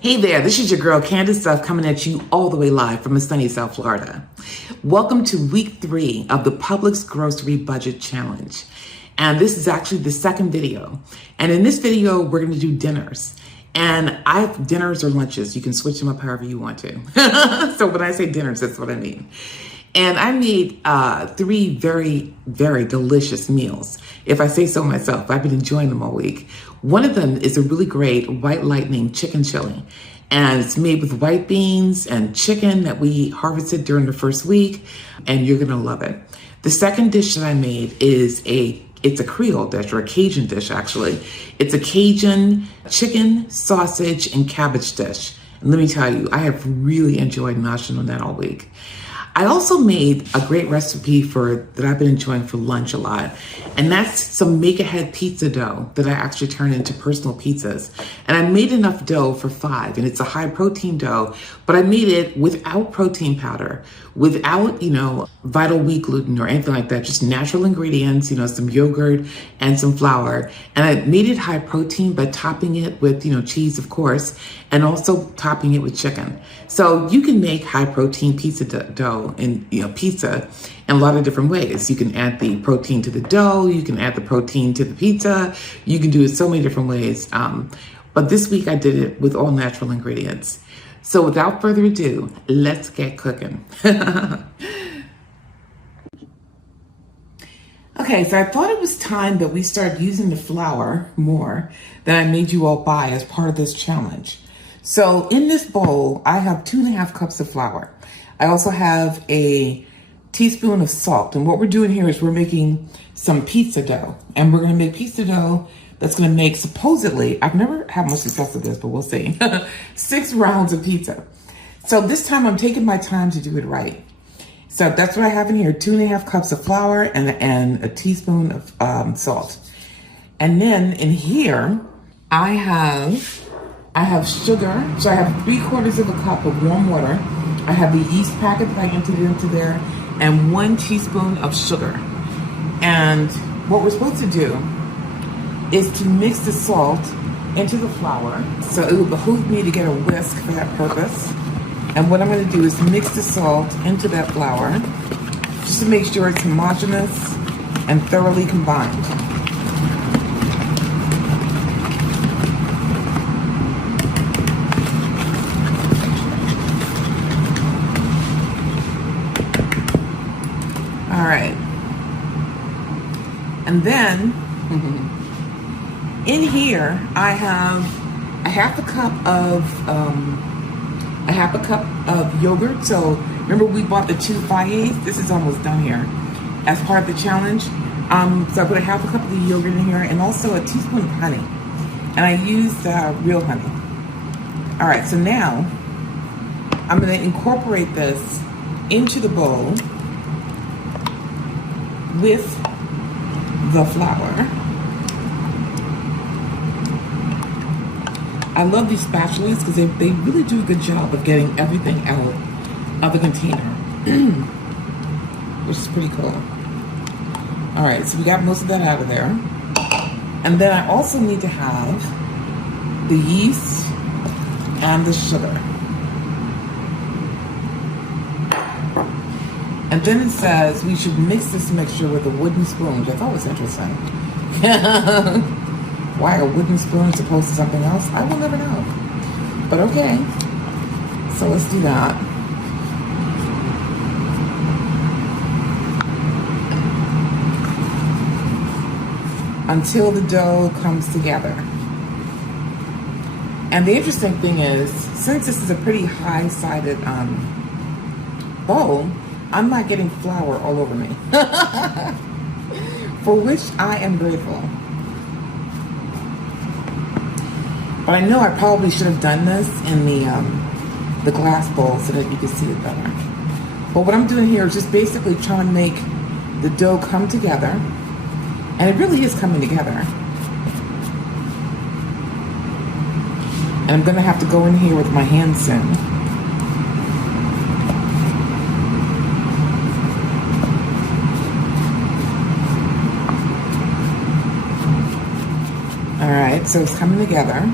Hey there, this is your girl Candace Duff coming at you all the way live from sunny South Florida. Welcome to week 3 of the Publix Grocery Budget Challenge. And this is actually the second video. And in this video, we're going to do dinners. And I have dinners or lunches. You can switch them up however you want to. So when I say dinners, that's what I mean. And I made 3 very, very delicious meals. If I say so myself, I've been enjoying them all week. One of them is a really great White Lightning chicken chili. And it's made with white beans and chicken that we harvested during the first week. And you're gonna love it. The second dish that I made is it's a Creole dish, or a Cajun dish actually. It's a Cajun chicken, sausage, and cabbage dish. And let me tell you, I have really enjoyed noshing on that all week. I also made a great recipe that I've been enjoying for lunch a lot. And that's some make-ahead pizza dough that I actually turn into personal pizzas. And I made enough dough for 5, and it's a high protein dough, but I made it without protein powder, without, vital wheat gluten or anything like that, just natural ingredients, some yogurt and some flour. And I made it high protein by topping it with, cheese, of course, and also topping it with chicken. So you can make high protein pizza dough and pizza in a lot of different ways. You can add the protein to the dough, you can add the protein to the pizza, you can do it so many different ways. But this week I did it with all natural ingredients. So without further ado, let's get cooking. Okay, so I thought it was time that we start using the flour more that I made you all buy as part of this challenge. So in this bowl, I have 2.5 cups of flour. I also have a teaspoon of salt. And what we're doing here is we're making some pizza dough. And we're gonna make pizza dough that's gonna make, supposedly, I've never had much success with this, but we'll see, 6 rounds of pizza. So this time I'm taking my time to do it right. So that's what I have in here, 2.5 cups of flour and a teaspoon of salt. And then in here, I have sugar. So I have 3/4 of a cup of warm water. I have the yeast packet that I emptied into there, and 1 teaspoon of sugar. And what we're supposed to do is to mix the salt into the flour. So it will behoove me to get a whisk for that purpose. And what I'm going to do is mix the salt into that flour just to make sure it's homogeneous and thoroughly combined. All right. And then in here I have a half a cup of yogurt. So remember we bought the 2 5/8. This is almost done here as part of the challenge. So I put a half a cup of the yogurt in here and also a teaspoon of honey. And I used real honey. All right, so now I'm gonna incorporate this into the bowl with the flour. I love these spatulas because they really do a good job of getting everything out of the container, which is pretty cool. All right, so we got most of that out of there. And then I also need to have the yeast and the sugar. And then it says we should mix this mixture with a wooden spoon, which I thought was interesting. Why a wooden spoon as opposed to something else? I will never know. But okay, so let's do that. Until the dough comes together. And the interesting thing is, since this is a pretty high-sided bowl, I'm not getting flour all over me. For which I am grateful. But I know I probably should have done this in the glass bowl so that you can see it better. But what I'm doing here is just basically trying to make the dough come together. And it really is coming together. And I'm gonna have to go in here with my hand soon. All right, so it's coming together.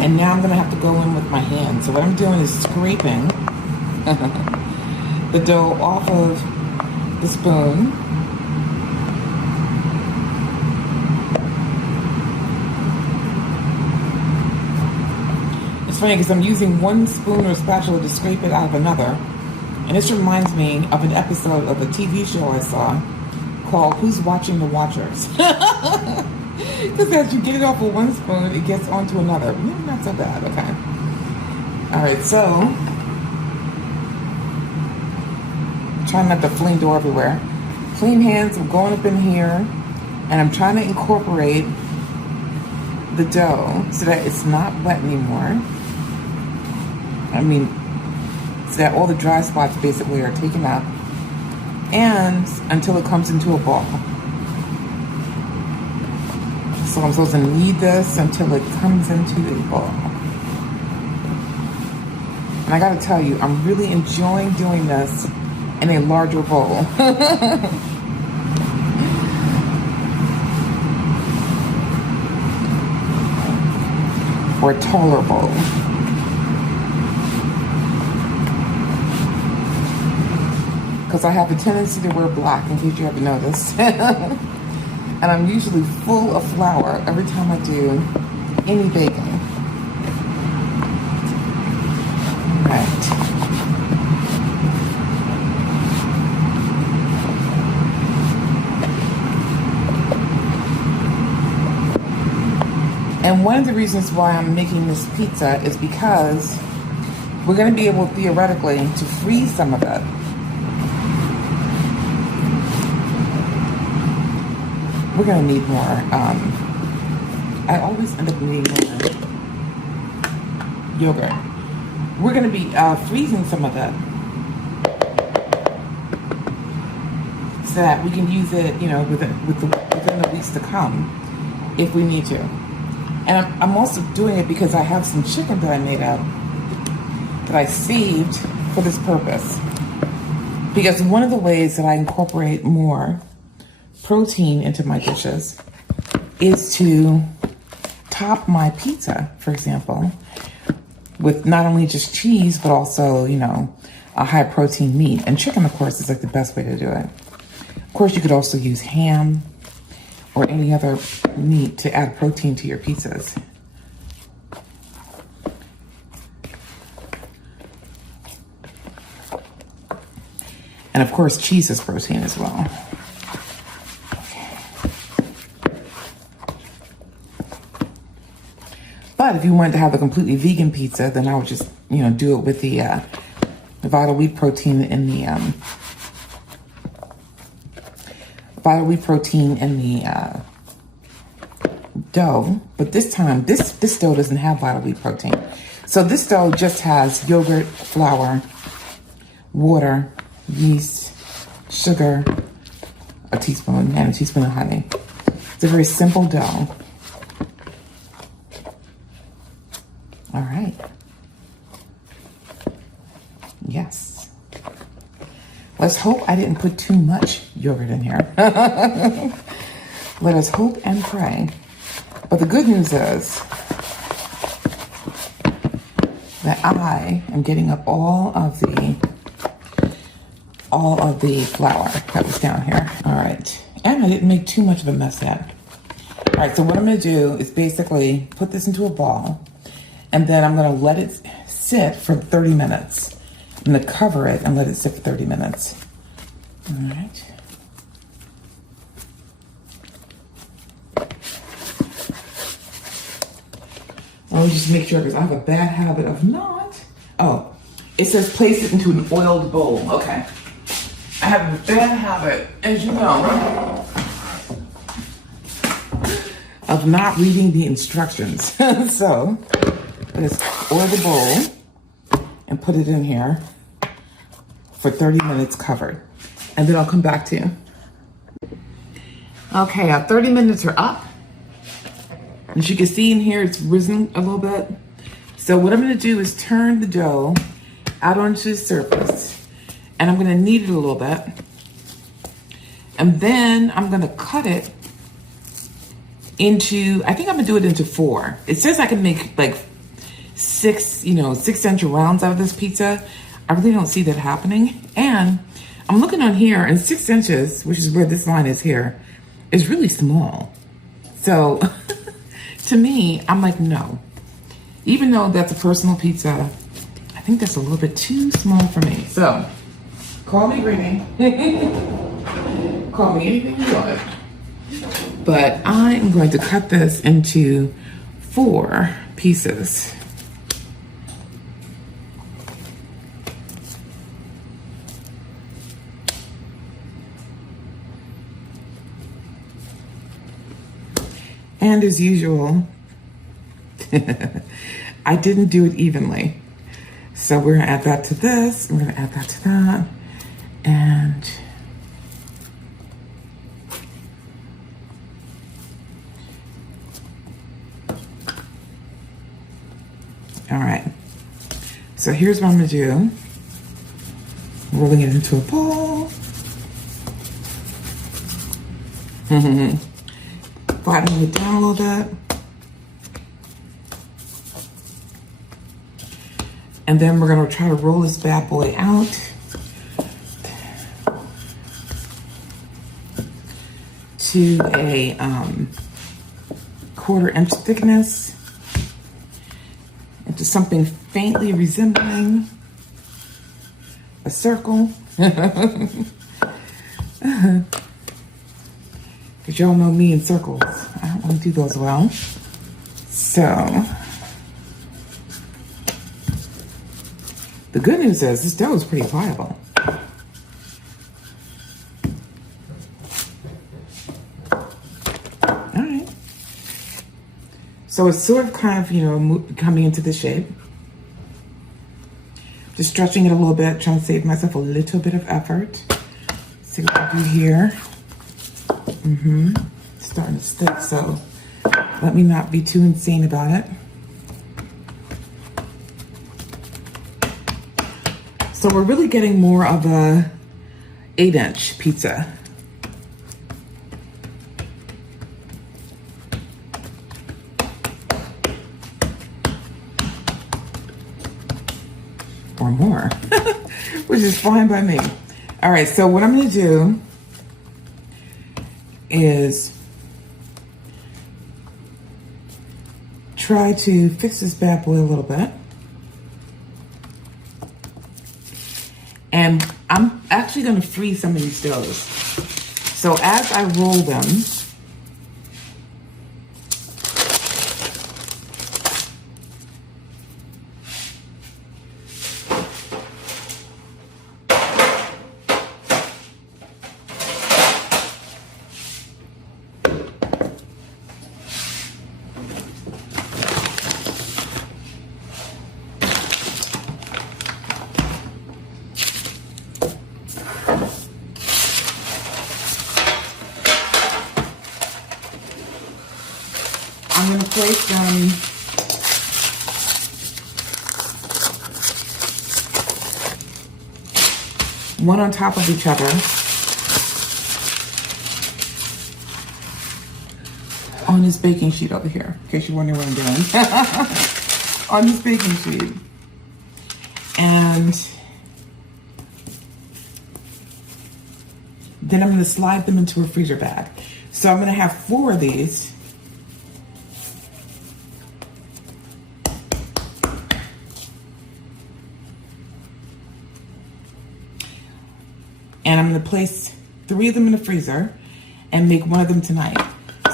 And now I'm gonna have to go in with my hands. So what I'm doing is scraping the dough off of the spoon. It's funny because I'm using one spoon or spatula to scrape it out of another. And this reminds me of an episode of a TV show I saw called Who's Watching the Watchers? Because as you get it off of one spoon, it gets onto another. Not so bad, okay. All right, so trying not to fling dough everywhere. Clean hands, I'm going up in here, and I'm trying to incorporate the dough so that it's not wet anymore. I mean, so that all the dry spots basically are taken up, and until it comes into a ball. So I'm supposed to knead this until it comes into a ball. And I gotta tell you, I'm really enjoying doing this in a larger bowl. Or a taller bowl. Because I have a tendency to wear black, in case you haven't noticed. And I'm usually full of flour every time I do any baking. Right. And one of the reasons why I'm making this pizza is because we're going to be able, theoretically, to freeze some of it. We're going to need more. I always end up needing more yogurt. We're going to be freezing some of that so that we can use it, within the weeks to come if we need to. And I'm also doing it because I have some chicken that I made up that I saved for this purpose. Because one of the ways that I incorporate more protein into my dishes is to top my pizza, for example, with not only just cheese, but also, a high protein meat. And chicken, of course, is like the best way to do it. Of course, you could also use ham or any other meat to add protein to your pizzas. And of course, cheese is protein as well. But if you wanted to have a completely vegan pizza, then I would just, do it with the vital wheat protein in the dough. But this time, this dough doesn't have vital wheat protein. So this dough just has yogurt, flour, water, yeast, sugar, a teaspoon, and a teaspoon of honey. It's a very simple dough. All right. Yes. Let's hope I didn't put too much yogurt in here. Let us hope and pray. But the good news is that I am getting up all of the flour that was down here. All right. And I didn't make too much of a mess yet. All right, so what I'm gonna do is basically put this into a ball, and then I'm gonna let it sit for 30 minutes. I'm gonna cover it and let it sit for 30 minutes. All right. Let me just make sure, because I have a bad habit of not. Oh, it says place it into an oiled bowl. Okay. I have a bad habit, as you know, of not reading the instructions. So, let's oil the bowl and put it in here for 30 minutes covered. And then I'll come back to you. Okay, our 30 minutes are up. As you can see in here, it's risen a little bit. So what I'm gonna do is turn the dough out onto the surface, and I'm gonna knead it a little bit. And then I'm gonna cut it into, I think I'm gonna do it into 4. It says I can make like 6-inch rounds out of this pizza. I really don't see that happening. And I'm looking on here, and 6 inches, which is where this line is here, is really small. So to me, I'm like, no. Even though that's a personal pizza, I think that's a little bit too small for me. So call me greedy. Call me anything you want. But I am going to cut this into 4 pieces. And as usual, I didn't do it evenly. So we're gonna add that to this, we're gonna add that to that, and all right. So here's what I'm gonna do. Rolling it into a ball. Flattening it down a little bit. And then we're gonna try to roll this bad boy out to a 1/4 inch thickness into something faintly resembling a circle. Because y'all know me in circles. I don't want to do those well. So the good news is this dough is pretty pliable. All right. So it's sort of kind of, coming into the shape. Just stretching it a little bit, trying to save myself a little bit of effort. See what I do here. It's starting to stick, so let me not be too insane about it. So we're really getting more of a 8-inch pizza. Or more, which is fine by me. All right, so what I'm gonna do is try to fix this bad boy a little bit. And I'm actually gonna freeze some of these doughs. So as I roll them, I'm going to place them one on top of each other. On this baking sheet over here, in case you're wondering what I'm doing. On this baking sheet. And then I'm going to slide them into a freezer bag. So I'm going to have 4 of these. And I'm going to place 3 of them in the freezer and make 1 of them tonight.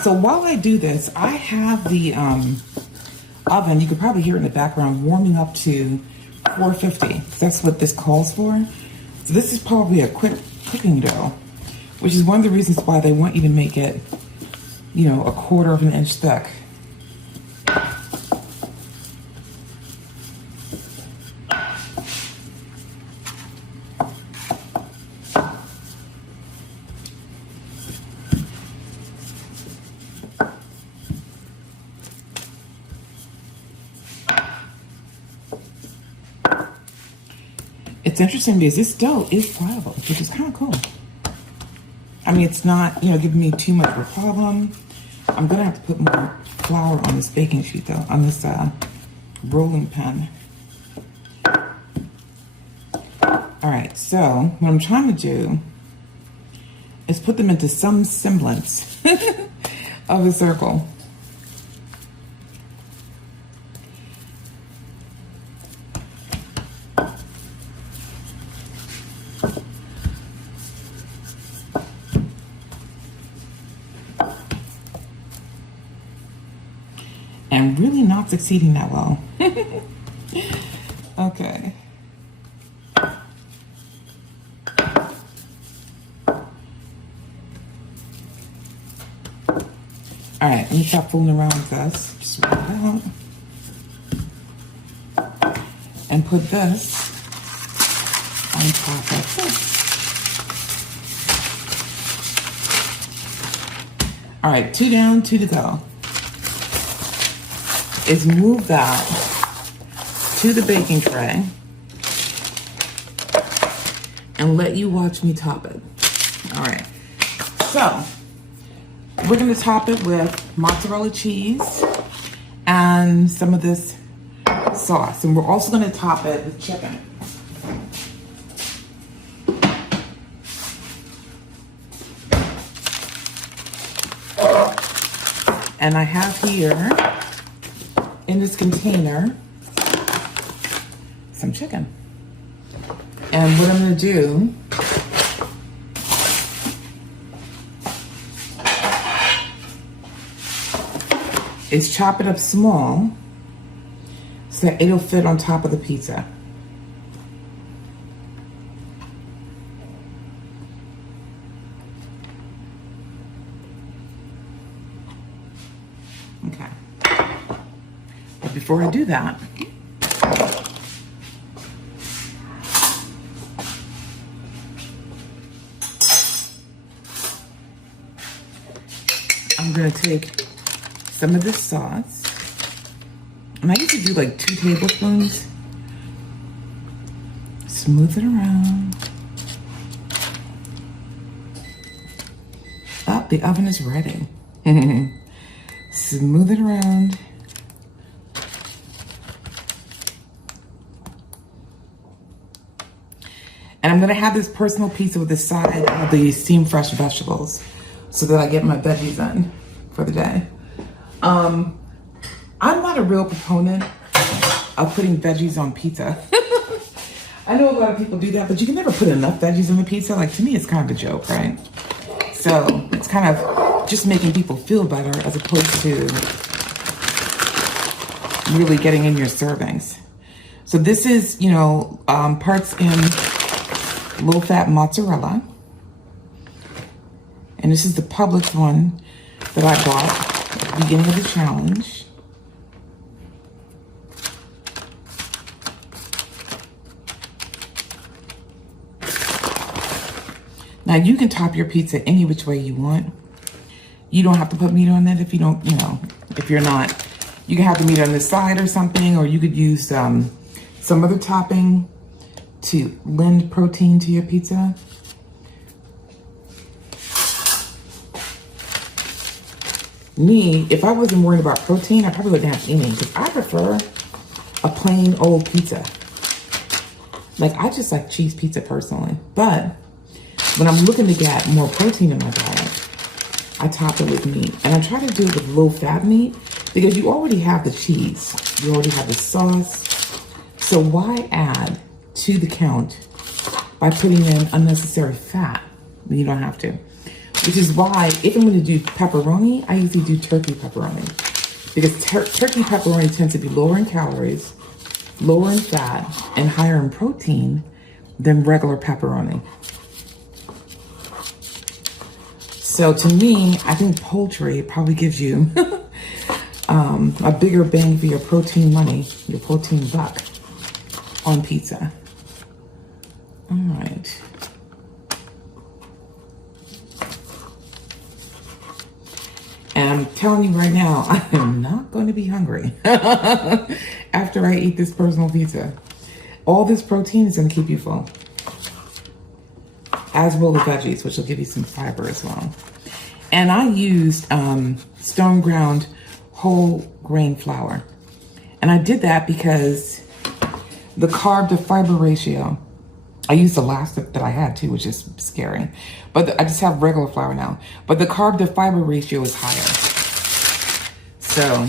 So while I do this, I have the oven, you could probably hear it in the background, warming up to 450. That's what this calls for. So this is probably a quick cooking dough, which is one of the reasons why they want you to make it, a 1/4 of an inch thick. It's interesting because this dough is pliable, which is kind of cool. I mean, it's not, giving me too much of a problem. I'm gonna have to put more flour on this baking sheet though, on this rolling pin. All right, so what I'm trying to do is put them into some semblance of a circle. And really not succeeding that well. Okay. All right, let me stop fooling around with this. Just roll it out. And put this on top of this. All right, 2 down, 2 to go. Is move that to the baking tray and let you watch me top it. All right, so we're gonna top it with mozzarella cheese and some of this sauce, and we're also gonna top it with chicken. And I have here in this container some chicken. And what I'm gonna do is chop it up small so that it'll fit on top of the pizza. Okay. But before I do that, I'm gonna take some of this sauce, and I usually do like 2 tablespoons. Smooth it around. Oh, the oven is ready. Smooth it around. And I'm gonna have this personal pizza with the side of the steamed fresh vegetables so that I get my veggies in for the day. I'm not a real proponent of putting veggies on pizza. I know a lot of people do that, but you can never put enough veggies on the pizza. Like, to me, it's kind of a joke, right? So it's kind of just making people feel better as opposed to really getting in your servings. So this is, you know, parts in low-fat mozzarella. And this is the Publix one that I bought at the beginning of the challenge. Now you can top your pizza any which way you want. You don't have to put meat on it if you don't, you know, if you're not. You can have the meat on the side or something, or you could use some other topping to lend protein to your pizza. Me, if I wasn't worried about protein, I probably wouldn't have any, because I prefer a plain old pizza. Like, I just like cheese pizza personally. But when I'm looking to get more protein in my diet, I top it with meat. And I try to do it with low-fat meat because you already have the cheese. You already have the sauce. So why add to the count by putting in unnecessary fat when you don't have to? Which is why, if I'm going to do pepperoni, I usually do turkey pepperoni. Because turkey pepperoni tends to be lower in calories, lower in fat, and higher in protein than regular pepperoni. So to me, I think poultry probably gives you a bigger bang for your protein money, your protein buck on pizza. All right. And I'm telling you right now, I am not going to be hungry after I eat this personal pizza. All this protein is going to keep you full, as will the veggies, which will give you some fiber as well. And I used stone ground whole grain flour. And I did that because the carb to fiber ratio, I used the last that I had too, which is scary. But I just have regular flour now. But the carb to fiber ratio is higher. So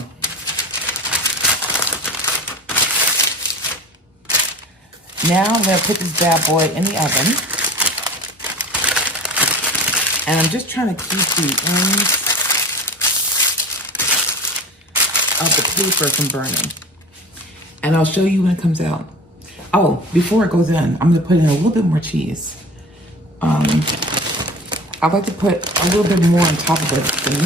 now I'm gonna put this bad boy in the oven. And I'm just trying to keep the ends of the paper from burning. And I'll show you when it comes out. Oh, before it goes in, I'm gonna put in a little bit more cheese. I'd like to put a little bit more on top of the thing,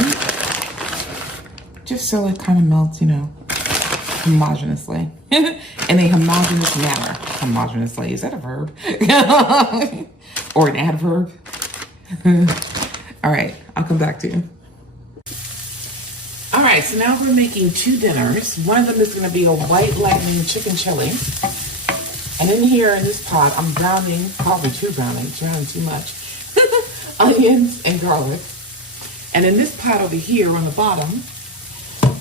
just so it kind of melts, you know, homogeneously. In a homogeneous manner. Homogeneously, is that a verb? Or an adverb? All right, I'll come back to you. All right, so now we're making two dinners. One of them is gonna be a white lightning chicken chili. And in here, in this pot, I'm browning, probably browning too much, onions and garlic. And in this pot over here on the bottom,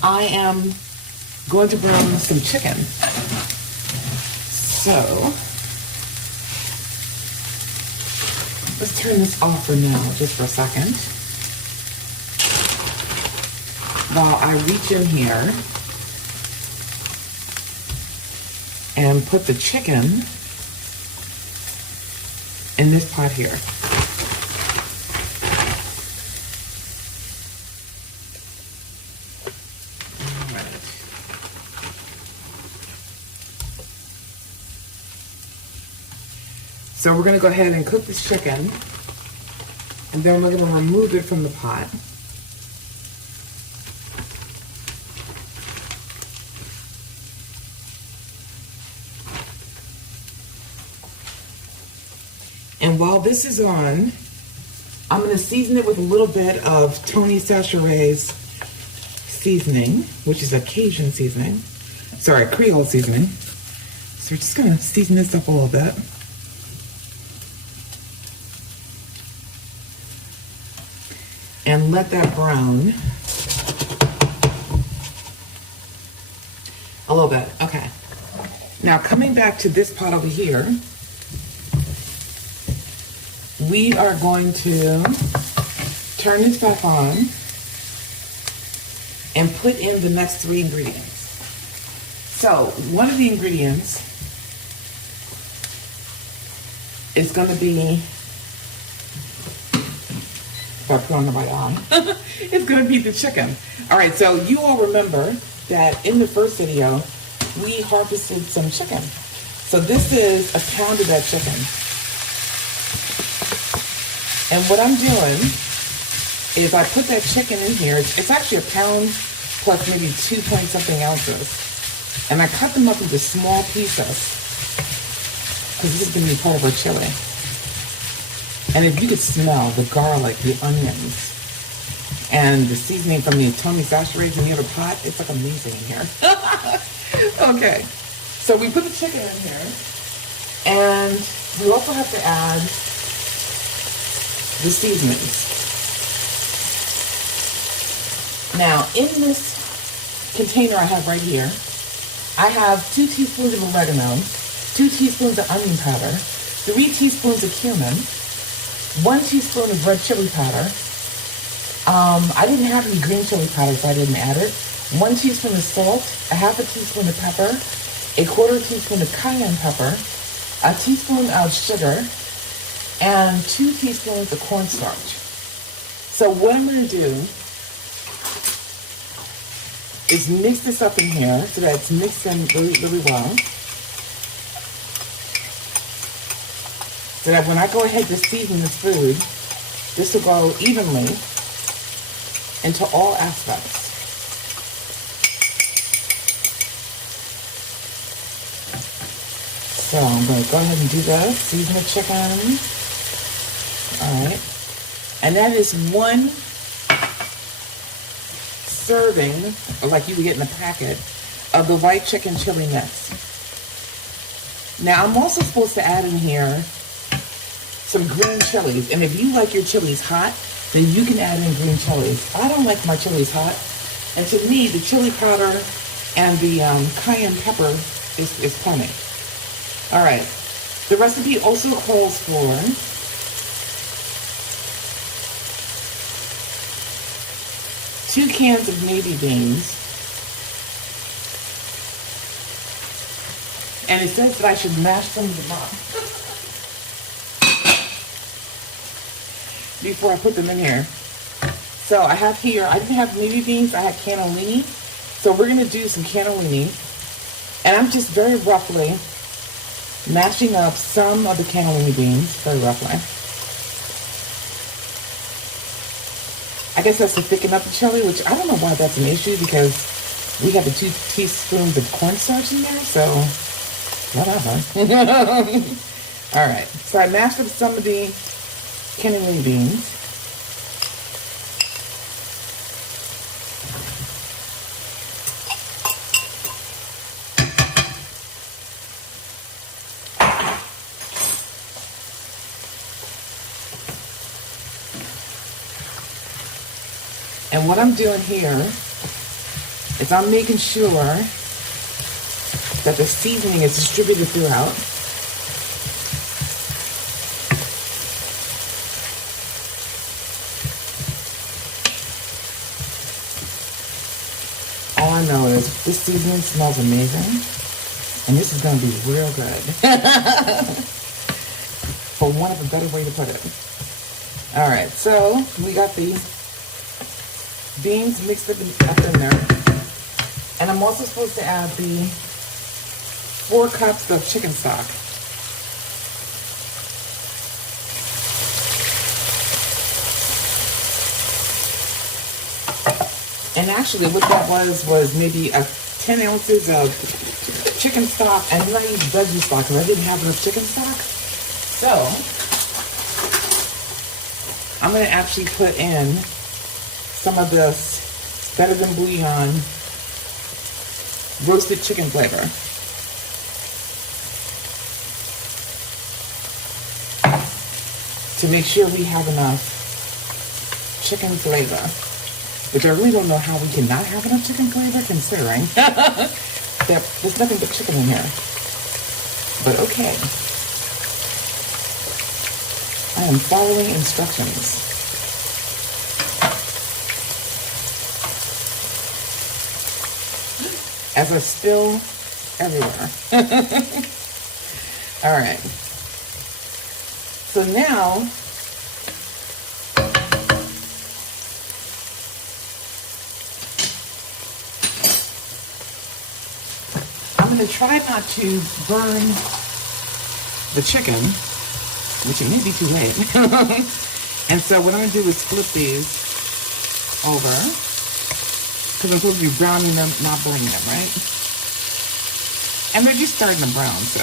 I am going to brown some chicken. So, let's turn this off for now, just for a second. While I reach in here and put the chicken in this pot here. All right. So we're gonna go ahead and cook this chicken, and then we're gonna remove it from the pot. And while this is on, I'm going to season it with a little bit of Tony Chachere's seasoning, which is a Cajun seasoning. Sorry, Creole seasoning. So we're just going to season this up a little bit. And let that brown a little bit. Okay. Now coming back to this pot over here, we are going to turn this back on and put in the next three ingredients. So one of the ingredients is going to be, if I put on the right eye, it's going to be the chicken. All right, so you all remember that in the first video, we harvested some chicken. So this is a pound of that chicken. And what I'm doing is I put that chicken in here. It's actually a pound plus maybe 2 point something ounces. And I cut them up into small pieces because this is going to be part of our chili. And if you could smell the garlic, the onions, and the seasoning from the Tony Chachere's in the other pot, it's like amazing in here. Okay, so we put the chicken in here, and we also have to add the seasonings. Now, in this container I have right here, I have 2 teaspoons of oregano, 2 teaspoons of onion powder, 3 teaspoons of cumin, 1 teaspoon of red chili powder. I didn't have any green chili powder, so I didn't add it. 1 teaspoon of salt, a half a teaspoon of pepper, a quarter teaspoon of cayenne pepper, a teaspoon of sugar, and 2 teaspoons of cornstarch. So what I'm going to do is mix this up in here so that it's mixed in really, really well. So that when I go ahead to season this food, this will go evenly into all aspects. So I'm going to go ahead and do this, season the chicken. All right, and that is 1 serving, like you would get in a packet, of the white chicken chili mix. Now I'm also supposed to add in here some green chilies, and if you like your chilies hot, then you can add in green chilies. I don't like my chilies hot, and to me, the chili powder And the cayenne pepper is plenty. All right. The recipe also calls for 2 cans of navy beans. And it says that I should mash some of them up before I put them in here. So I have here, I didn't have navy beans, I had cannellini. So we're gonna do some cannellini. And I'm just very roughly mashing up some of the cannellini beans, very roughly. I guess that's to thicken up the chili, which I don't know why that's an issue because we have the 2 teaspoons of cornstarch in there, so whatever. All right, so I mashed up some of the cannellini beans. And what I'm doing here is I'm making sure that the seasoning is distributed throughout. All I know is this seasoning smells amazing, and this is going to be real good. For want of a better way to put it. All right, so we got the beans mixed up in there. And I'm also supposed to add the 4 cups of chicken stock. And actually what that was maybe 10 ounces of chicken stock, and then I used veggie stock because I didn't have enough chicken stock. So I'm going to actually put in some of this Better Than Bouillon roasted chicken flavor. To make sure we have enough chicken flavor. Which I really don't know how we cannot have enough chicken flavor considering that there's nothing but chicken in here. But okay. I am following instructions. As I spill everywhere. All right. So now, I'm going to try not to burn the chicken, which it may be too late. And so what I'm going to do is flip these over. Because I'm supposed to be browning them, not burning them, right? And they're just starting to brown, so.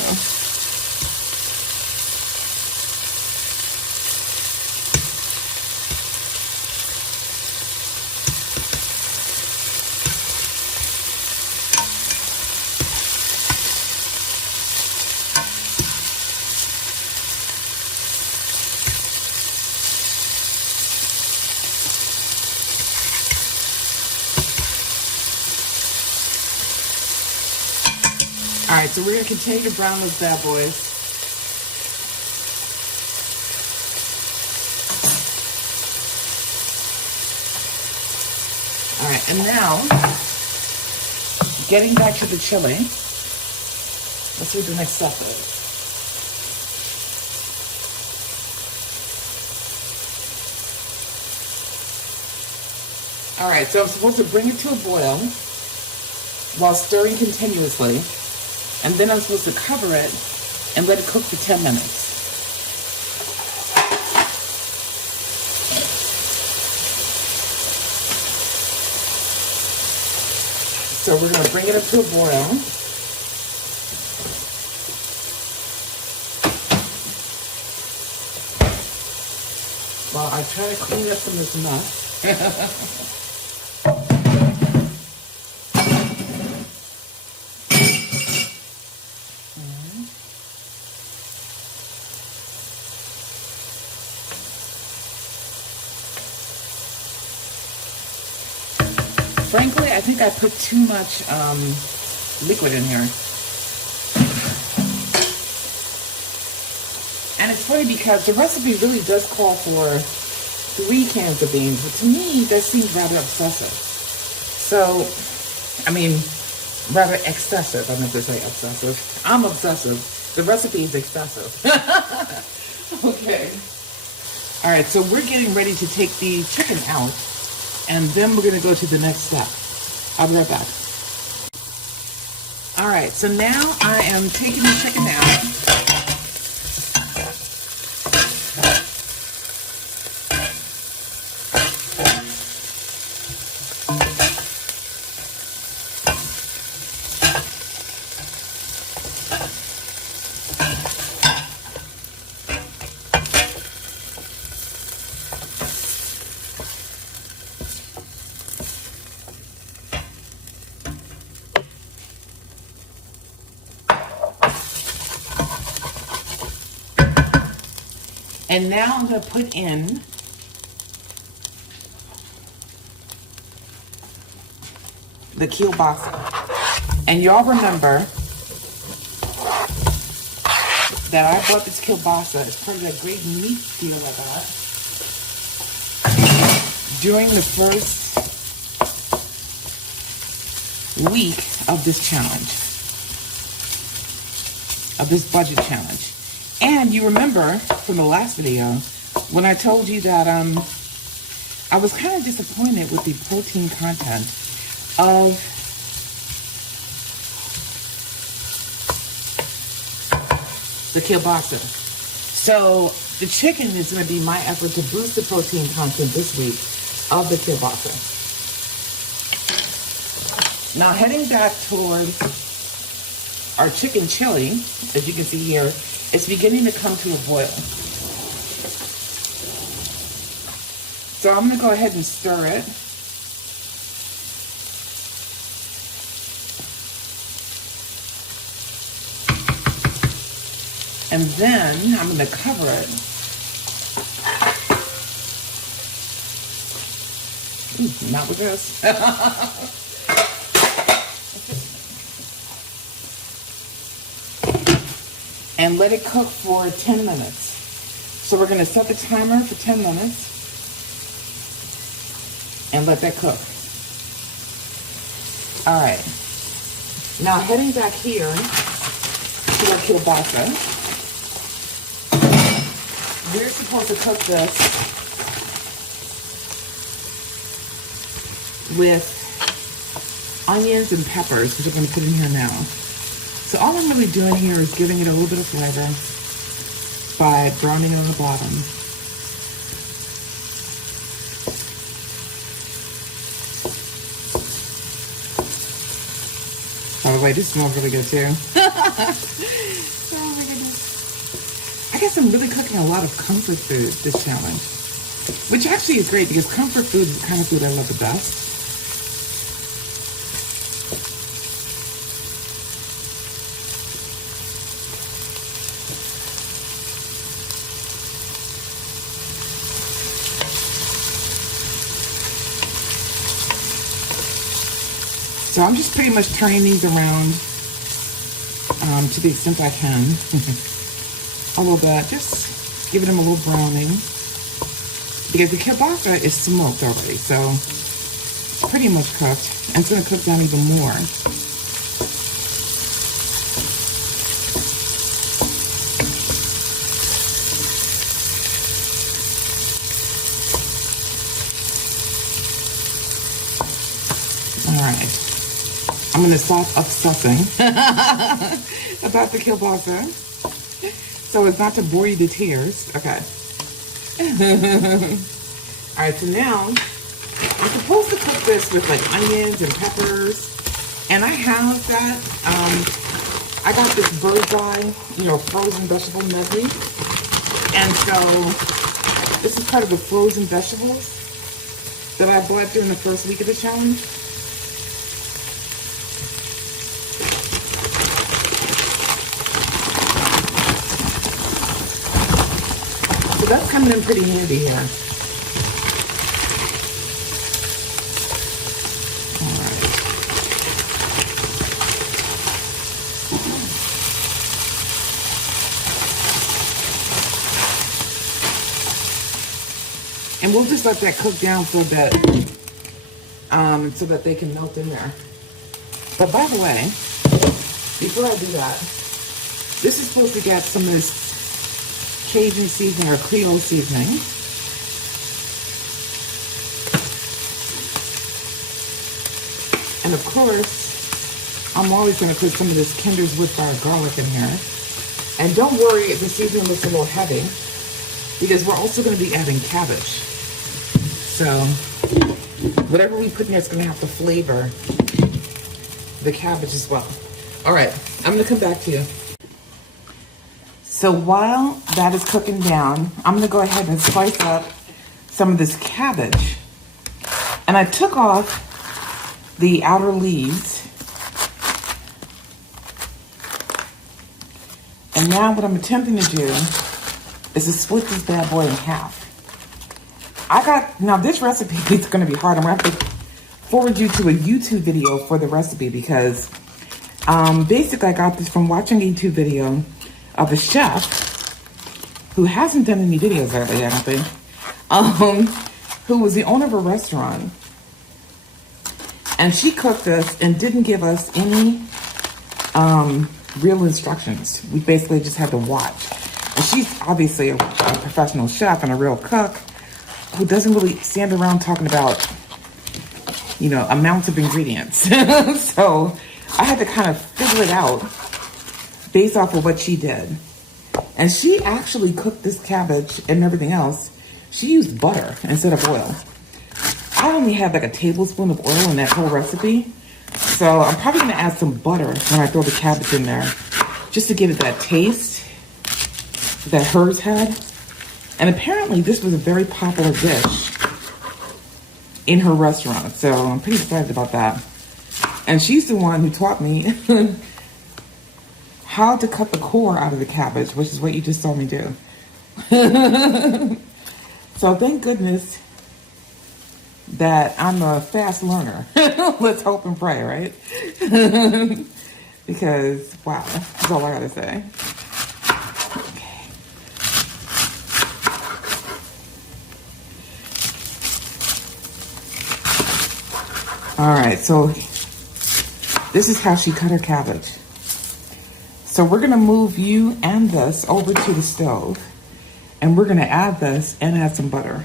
All right, so we're going to continue to brown those bad boys. All right, and now, getting back to the chili, let's see what the next step is. All right, so I'm supposed to bring it to a boil while stirring continuously. And then I'm supposed to cover it and let it cook for 10 minutes. So we're going to bring it up to a boil. While I try to clean up some of this mess. Frankly, I think I put too much liquid in here. And it's funny because the recipe really does call for 3 cans of beans, but to me, that seems rather excessive. So, I mean, rather excessive. I meant to say obsessive. I'm obsessive. The recipe is excessive. Okay. All right, so we're getting ready to take the chicken out, and then we're going to go to the next step. I'll be right back. All right, so now I am taking the chicken out. And now I'm going to put in the kielbasa. And y'all remember that I bought this kielbasa as part of that great meat deal I got during the first week of this challenge, of this budget challenge. And you remember from the last video when I told you that I was kind of disappointed with the protein content of the kielbasa. So the chicken is going to be my effort to boost the protein content this week of the kielbasa. Now heading back toward our chicken chili, as you can see here, it's beginning to come to a boil. So I'm going to go ahead and stir it. And then I'm going to cover it. Ooh, not with this. And let it cook for 10 minutes. So we're going to set the timer for 10 minutes and let that cook. All right. Now heading back here to our kielbasa, we're supposed to cook this with onions and peppers, which I'm going to put in here now. So all I'm really doing here is giving it a little bit of flavor by browning it on the bottom. By the way, this smells really good too. Oh my goodness. I guess I'm really cooking a lot of comfort food this challenge, which actually is great because comfort food is the kind of food I love the best. So I'm just pretty much turning these around to the extent I can. A little bit, just giving them a little browning. Because the kielbasa is smoked already, so it's pretty much cooked. And it's going to cook down even more. All right. I'm going to stop obsessing about the kielbasa so as not to bore you to tears. Okay. All right, so now I'm supposed to cook this with like onions and peppers, and I have that. I got this bird's eye, frozen vegetable medley, and so this is part of the frozen vegetables that I bought during the first week of the challenge. So that's coming in pretty handy here. All right. And we'll just let that cook down for a bit, so that they can melt in there. But by the way, before I do that, this is supposed to get some of this Cajun seasoning or Creole seasoning. And of course, I'm always going to put some of this Kinder's Wood Fire garlic in here. And don't worry if the seasoning looks a little heavy, because we're also going to be adding cabbage. So whatever we put in there is going to have to flavor the cabbage as well. All right, I'm going to come back to you. So while that is cooking down, I'm going to go ahead and slice up some of this cabbage. And I took off the outer leaves. And now what I'm attempting to do is to split this bad boy in half. Now this recipe is going to be hard. I'm going to have to forward you to a YouTube video for the recipe, because basically I got this from watching a YouTube video of a chef who hasn't done any videos lately, I don't think, who was the owner of a restaurant. And she cooked us and didn't give us any real instructions. We basically just had to watch. And she's obviously a professional chef and a real cook who doesn't really stand around talking about, you know, amounts of ingredients. So I had to kind of figure it out based off of what she did. And she actually cooked this cabbage and everything else. She used butter instead of oil. I only had like a tablespoon of oil in that whole recipe. So I'm probably going to add some butter when I throw the cabbage in there, just to give it that taste that hers had. And apparently this was a very popular dish in her restaurant. So I'm pretty excited about that. And she's the one who taught me how to cut the core out of the cabbage, which is what you just saw me do. So thank goodness that I'm a fast learner. Let's hope and pray, right? Because, wow, that's all I gotta say. Okay. All right, so this is how she cut her cabbage. So we're gonna move you and this over to the stove, and we're gonna add this and add some butter.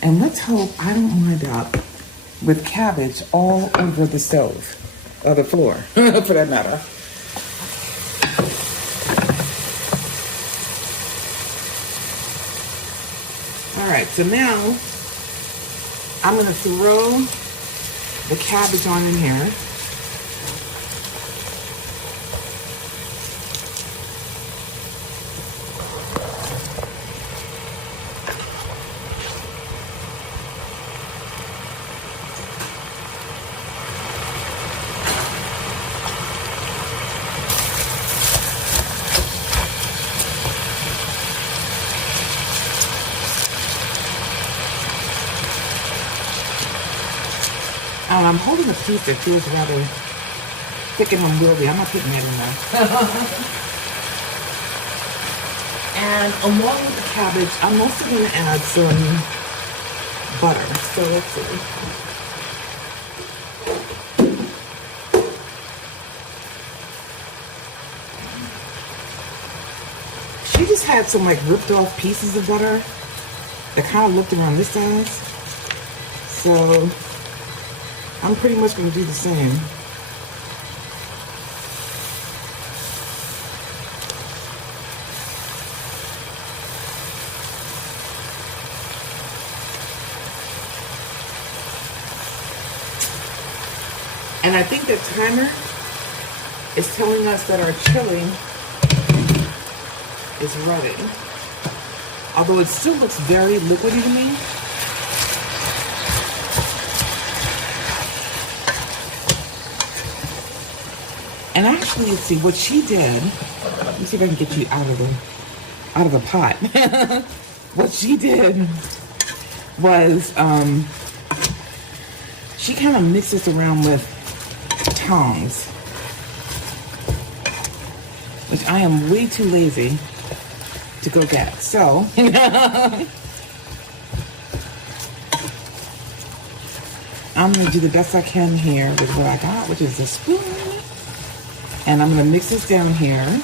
And let's hope I don't wind up with cabbage all over the stove, or the floor, for that matter. All right, so now I'm gonna throw the cabbage on in here. I'm holding a piece that feels rather thick and unwieldy. I'm not putting that in there. And along with the cabbage, I'm also going to add some butter. So let's see. She just had some like ripped off pieces of butter that kind of looked around this size. So I'm pretty much going to do the same. And I think the timer is telling us that our chili is ready. Although it still looks very liquidy to me. And actually, let's see what she did. Let me see if I can get you out of the pot. What she did was she kind of mixes around with tongs, which I am way too lazy to go get. So I'm gonna do the best I can here with what I got, which is a spoon. And I'm gonna mix this down here.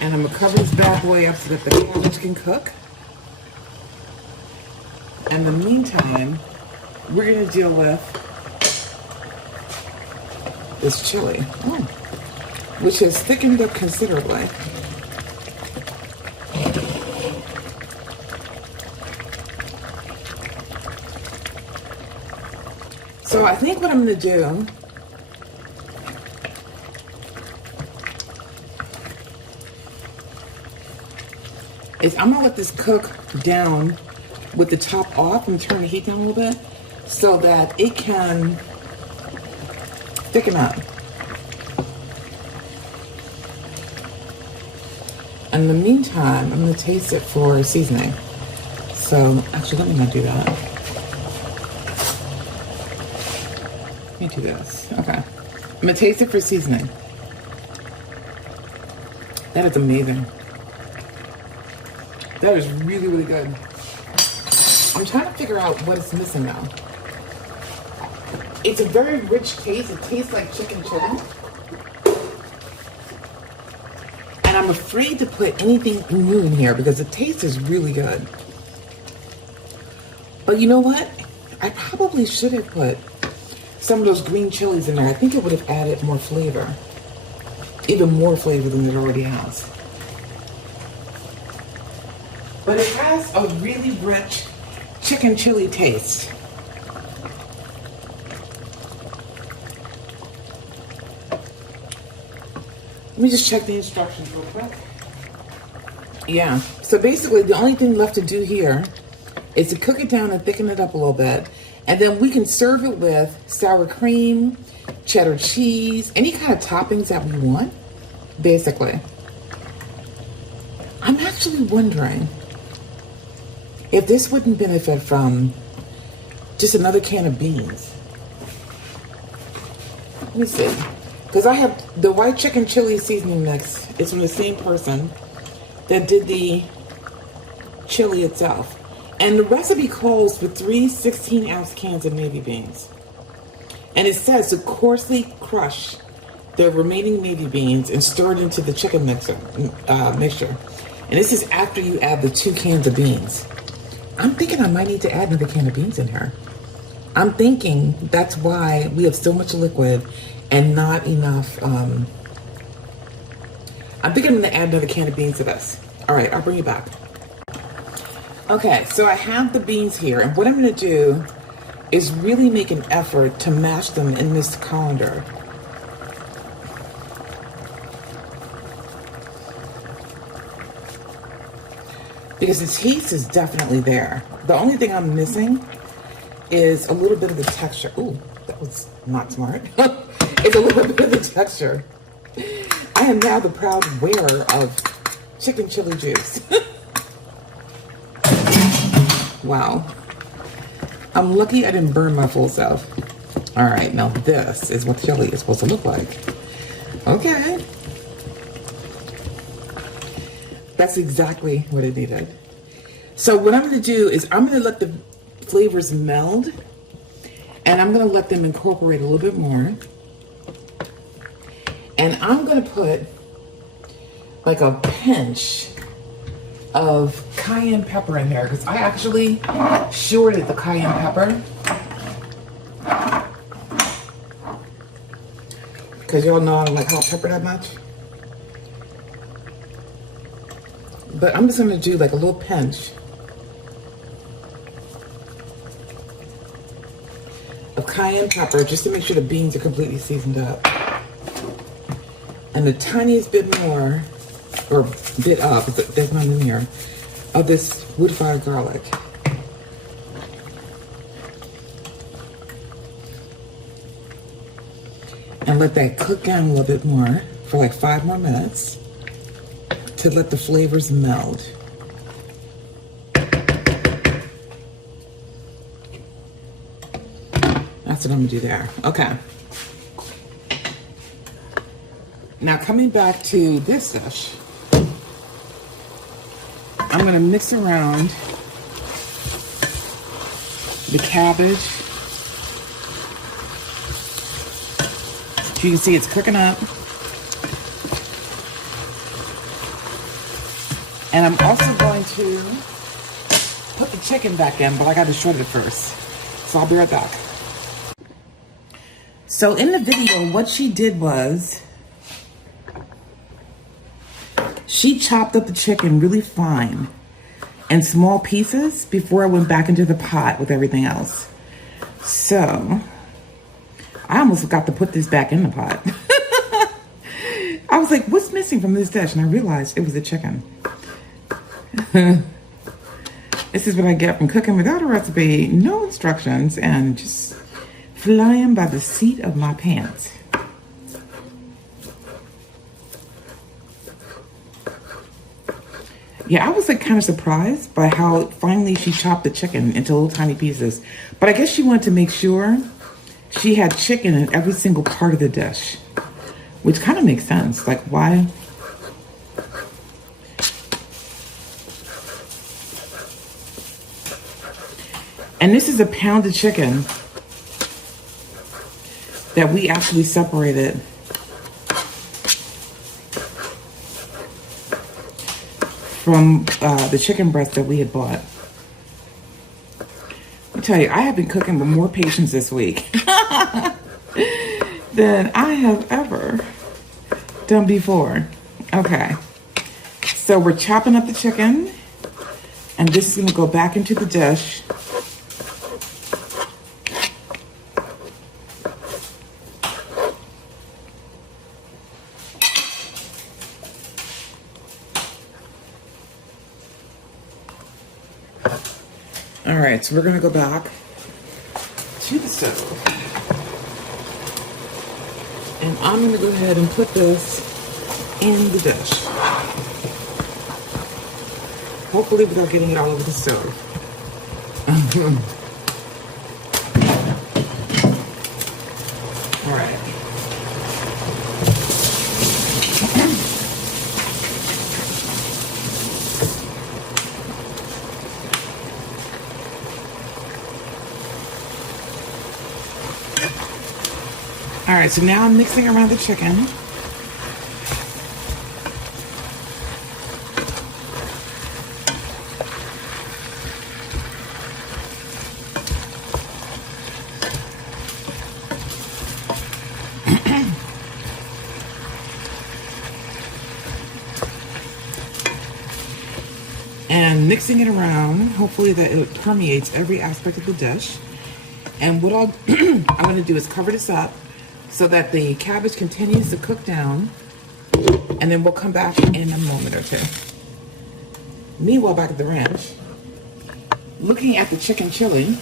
And I'm gonna cover this bad boy up so that the cabbage can cook. In the meantime, we're gonna deal with this chili, which has thickened up considerably. So I think what I'm gonna do is I'm gonna let this cook down with the top off and turn the heat down a little bit so that it can thicken up. In the meantime, I'm gonna taste it for seasoning. So actually, let me not do that. Let me do this. Okay. I'm gonna taste it for seasoning. That is amazing. That is really, really good. I'm trying to figure out what it's missing now. It's a very rich taste. It tastes like chicken chili. And I'm afraid to put anything new in here because the taste is really good. But you know what? I probably should have put some of those green chilies in there. I think it would have added more flavor. Even more flavor than it already has. But it has a really rich chicken chili taste. Let me just check the instructions real quick. Yeah, so basically the only thing left to do here is to cook it down and thicken it up a little bit. And then we can serve it with sour cream, cheddar cheese, any kind of toppings that we want, basically. I'm actually wondering if this wouldn't benefit from just another can of beans. Let me see. Because I have the white chicken chili seasoning mix. It's from the same person that did the chili itself. And the recipe calls for 3 16-ounce cans of navy beans. And it says to coarsely crush the remaining navy beans and stir it into the chicken mixture. And this is after you add the 2 cans of beans. I'm thinking I might need to add another can of beans in here. I'm thinking that's why we have so much liquid and not enough. I'm thinking I'm gonna add another can of beans to this. All right, I'll bring you back. Okay, so I have the beans here, and what I'm gonna do is really make an effort to mash them in this colander. Because the taste is definitely there. The only thing I'm missing is a little bit of the texture. Ooh, that was not smart. It's a little bit of the texture. I am now the proud wearer of chicken chili juice. Wow. I'm lucky I didn't burn my full self. All right, now this is what chili is supposed to look like. Okay. That's exactly what I needed. So what I'm gonna do is I'm gonna let the flavors meld and I'm gonna let them incorporate a little bit more. And I'm gonna put like a pinch of cayenne pepper in there because I actually shorted the cayenne pepper. Because y'all know I don't like hot pepper that much. But I'm just gonna do like a little pinch of cayenne pepper just to make sure the beans are completely seasoned up. And the tiniest bit more, or bit up, there's none in here, of this wood-fired garlic. And let that cook down a little bit more for like 5 more minutes to let the flavors meld. That's what I'm gonna do there. Okay. Now coming back to this dish, I'm gonna mix around the cabbage. You can see it's cooking up. And I'm also going to put the chicken back in, but I gotta shred it first. So I'll be right back. So in the video, what she did was, she chopped up the chicken really fine in small pieces before I went back into the pot with everything else. So I almost forgot to put this back in the pot. I was like, what's missing from this dish? And I realized it was the chicken. This is what I get from cooking without a recipe, no instructions, and just flying by the seat of my pants. Yeah, I was like kind of surprised by how finally she chopped the chicken into little tiny pieces. But I guess she wanted to make sure she had chicken in every single part of the dish, which kind of makes sense. Like, why? And this is a pound of chicken that we actually separated from the chicken breast that we had bought. I'll tell you, I have been cooking with more patience this week than I have ever done before. Okay, so we're chopping up the chicken, and this is gonna go back into the dish. All right, so we're gonna go back to the stove. And I'm gonna go ahead and put this in the dish. Hopefully without getting it all over the stove. All right. All right, so now I'm mixing around the chicken. And mixing it around, hopefully that it permeates every aspect of the dish. And what I'm gonna do is cover this up so that the cabbage continues to cook down, and then we'll come back in a moment or two. Meanwhile, back at the ranch, looking at the chicken chili,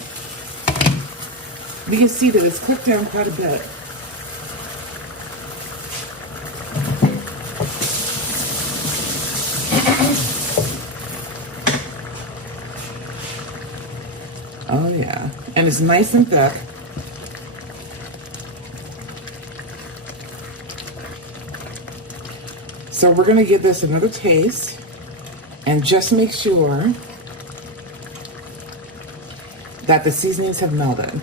we can see that it's cooked down quite a bit. Oh yeah, and it's nice and thick. So we're gonna give this another taste and just make sure that the seasonings have melted.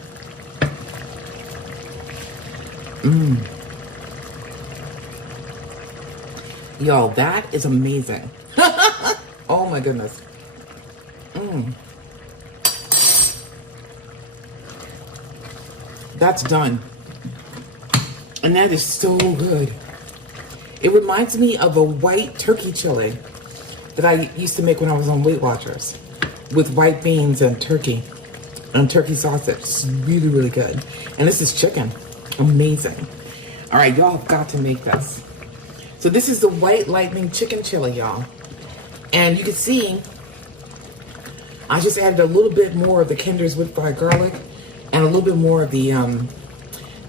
Yo, that is amazing. Oh my goodness. That's done. And that is so good. It reminds me of a white turkey chili that I used to make when I was on Weight Watchers with white beans and turkey sausage. It's really, really good. And this is chicken. Amazing. All right, y'all have got to make this. So this is the white lightning chicken chili, y'all. And you can see I just added a little bit more of the Kinder's wood fried garlic and a little bit more of the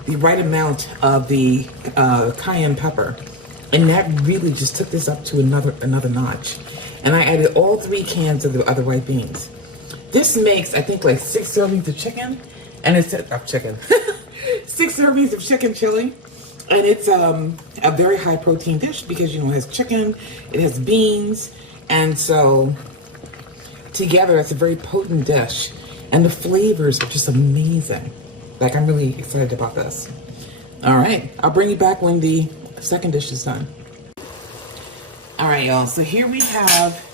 right amount of the cayenne pepper. And that really just took this up to another notch. And I added all 3 cans of the other white beans. This makes, I think, like 6 servings of chicken. And it's, 6 servings of chicken chili. And it's a very high protein dish because, you know, it has chicken, it has beans. And so together, it's a very potent dish. And the flavors are just amazing. Like, I'm really excited about this. All right, I'll bring you back when the second dish is done. All right, y'all, so here we have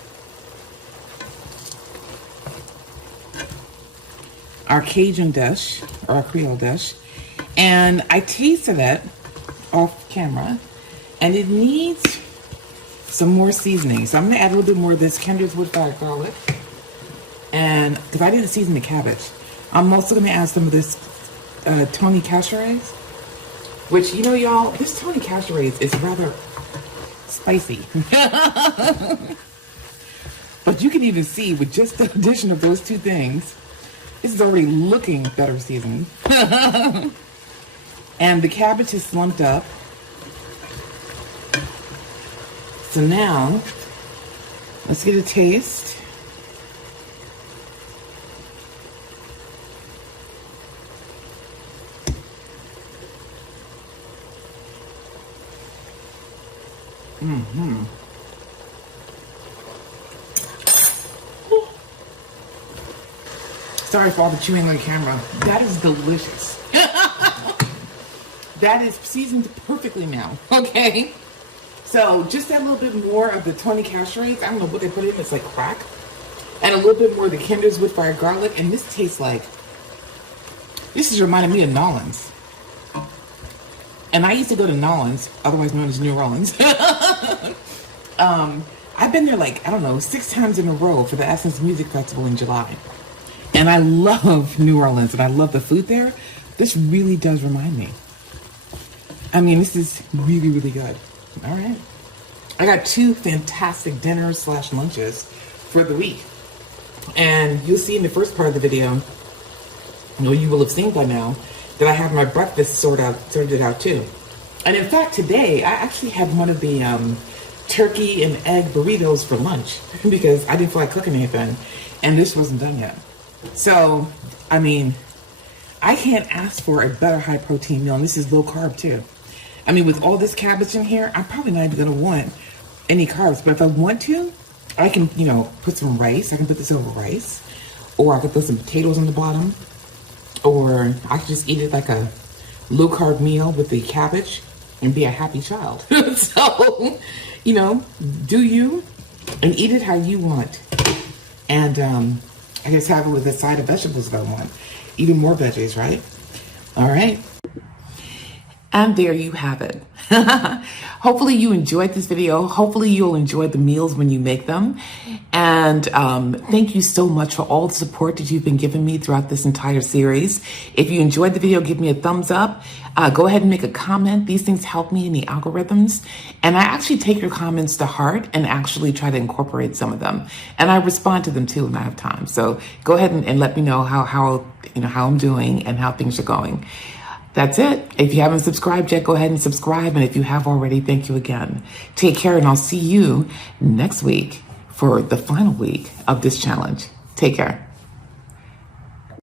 our Cajun dish, or our Creole dish. And I tasted it off camera, and it needs some more seasoning. So I'm gonna add a little bit more of this Kendra's wood-fired garlic. And, because I didn't season the cabbage. I'm also gonna add some of this Tony Cacheres, which, you know, y'all, this Tony Cacheres is rather spicy. But you can even see with just the addition of those 2 things, this is already looking better seasoned. And the cabbage is slumped up. So now, let's get a taste. Mm-hmm. Sorry for all the chewing on camera. That is delicious. That is seasoned perfectly now, okay? So just add a little bit more of the Tony Cacheres. I don't know what they put in. It's like crack. And a little bit more of the Kendra's wood-fired garlic. And this tastes like, this is reminding me of Nolan's. And I used to go to Nolan's, otherwise known as New Orleans. I've been there like, I don't know, 6 times in a row for the Essence Music Festival in July. And I love New Orleans and I love the food there. This really does remind me. I mean, this is really, really good. All right. I got 2 fantastic dinners / lunches for the week. And you'll see in the first part of the video, you will have seen by now, that I have my breakfast sorted out too. And in fact, today, I actually had one of the turkey and egg burritos for lunch because I didn't feel like cooking anything. And this wasn't done yet. So, I mean, I can't ask for a better high protein meal. And this is low carb too. I mean, with all this cabbage in here, I'm probably not even gonna want any carbs. But if I want to, I can, put some rice. I can put this over rice. Or I could put some potatoes on the bottom. Or I could just eat it like a low carb meal with the cabbage and be a happy child. So, do you and eat it how you want. And I guess have it with a side of vegetables if I want. Even more veggies, right? All right. And there you have it. Hopefully you enjoyed this video. Hopefully you'll enjoy the meals when you make them. And thank you so much for all the support that you've been giving me throughout this entire series. If you enjoyed the video, give me a thumbs up. Go ahead and make a comment. These things help me in the algorithms. And I actually take your comments to heart and actually try to incorporate some of them. And I respond to them too when I have time. So go ahead and let me know how I'm doing and how things are going. That's it. If you haven't subscribed yet, go ahead and subscribe. And if you have already, thank you again. Take care, and I'll see you next week for the final week of this challenge. Take care.